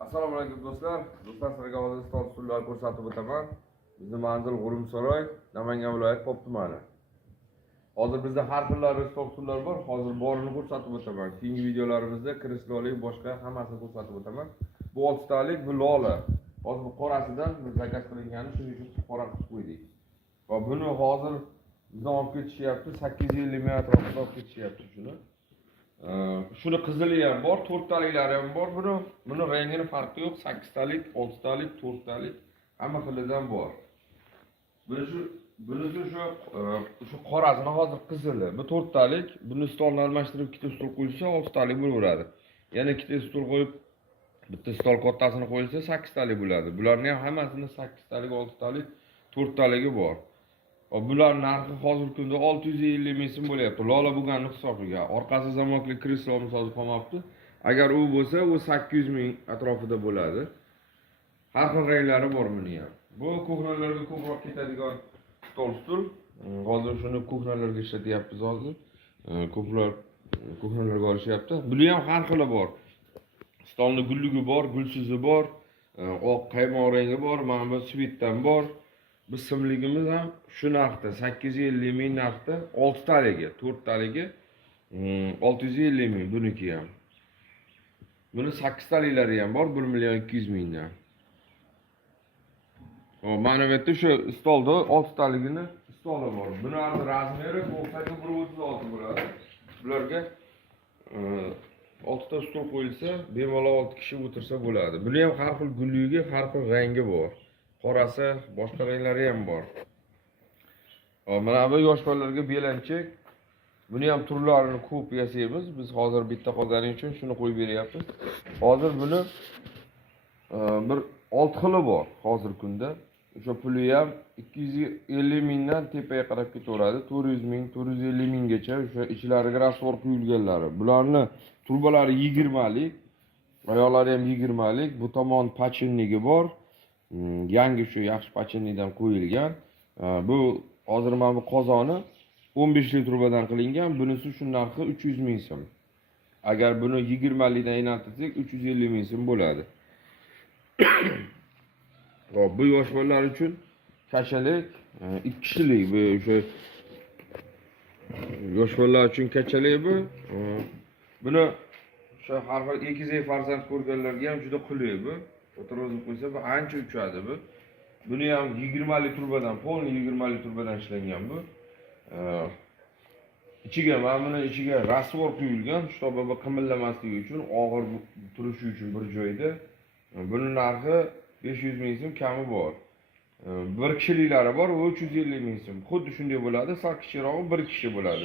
Assalomu alaykum do'stlar. Do'stlar, sizlarga hozir stol usullarni ko'rsatib o'taman. Bizning manzil G'urumsaroy, Namangan viloyati Pop tumani. Hozir bizda har xillari stol usullar bor. Hozir borini ko'rsatib o'taman. Keyingi videolarimizda krislolik, boshqa hammasini ko'rsatib o'taman. Bu 6 talik, bu lola. Hozir bu qorasidan biz zakaz qilingani, shuning uchun qora qilib qo'ydik. Va buni hozir bizdan olib ketishyapti, 850 ming atrofida olib ketishyapti shuni. Shuni qizili ham bor, 4 taliklari ham bor. Buni rangini farqi yo'q, 8 talik, 6 talik, 4 talik hamma xilidan bor. Bunisi shu qorasini hozir qizili. Bu 4 talik, buni stolni almashtirib ikkita stol qo'yilsa 6 talik bo'laveradi. Yana ikkita stol qo'yib bitta stol kattasini qo'yilsa 8 talik bo'ladi. Bularning ham hammasini 8 talik, 6 talik, 4 taligi bor. Bular narxi hozirgi kunda 650 ming so'm bo'lyapti. Lola bo'lgan hisobiga. Orqasi zamoqli krislo misol qolmabdi. Agar u bo'lsa, u 800 ming atrofida bo'ladi. Har xil ranglari bor buni ham. Bu kuxnalarga ko'proq ketadigan stol stul. Hozir shuni kuxnalarga ishlatyapmiz hozir. Ko'plar kuxnalarga olishyapti. Buni ham har xili bor. Stolning gulligi bor, gulsizi bor, oq qaymoq rangi bor, mana bu svitdan bor. Biz simligimiz ham shu narxda 850 ming narxda 6 taligi, 4 taligi 650 ming buniki ham. Buni 8 taliklari ham bor 1 million 200 mingdan. Mana bu yerda shu stolda 6 taligini stoli bor. Buni razmeri 91-36 bo'ladi. Bularga 6 ta stol qo'yilsa, bemalol 6 kishi o'tirsa bo'ladi. Buni ham har xil gulligi, har xil rangi bor. Qorasi, boshqa ranglari ham bor. Mana bu yosh bolalarga belanchak. Buni ham turlarini ko'p yasaymiz. Biz hozir bitta qolgani uchun shuni qo'yib beryapmiz. Hozir buni bir 6 xili bor hozir kunda. O'sha puli ham 250 mingdan tepaga qarab ketaveradi. 400 ming, 450 minggacha o'sha ichlariga rasvor quyilganlari. Bularni turbalari 20 lik, oyoqlari ham 20 lik. Bu tomon pachinligi bor. Yangi shu yaxshi pachinlidan qo'yilgan. Bu hozir mana bu qozoni 15 lik turbadan qilingan. Bunisi shu narxi 300 ming so'm. Agar buni 20 likdan aylantirsak 350 ming so'm bo'ladi. Hop, bu yosh bolalar uchun kachalik 2 kishilik bu o'sha yosh bolalar uchun kachalik bu. Buni o'sha har xil egizak farzand ko'rganlarga ham juda qulay bu. O'tirib qo'ysa bu ancha uchadi bu. Buni ham 20 lik turbadan, polni 20 lik turbadan ishlangan bu. Ichiga, mana buni ichiga rasvor quyilgan, shtoba qimillamasligi uchun, og'ir turishi uchun bir joyda. Buni narxi 500 ming so'm kami bor. Bir kishiliklari bor, 350 ming so'm. Xuddi shunday bo'ladi, sal kichikroq bir kishi bo'ladi.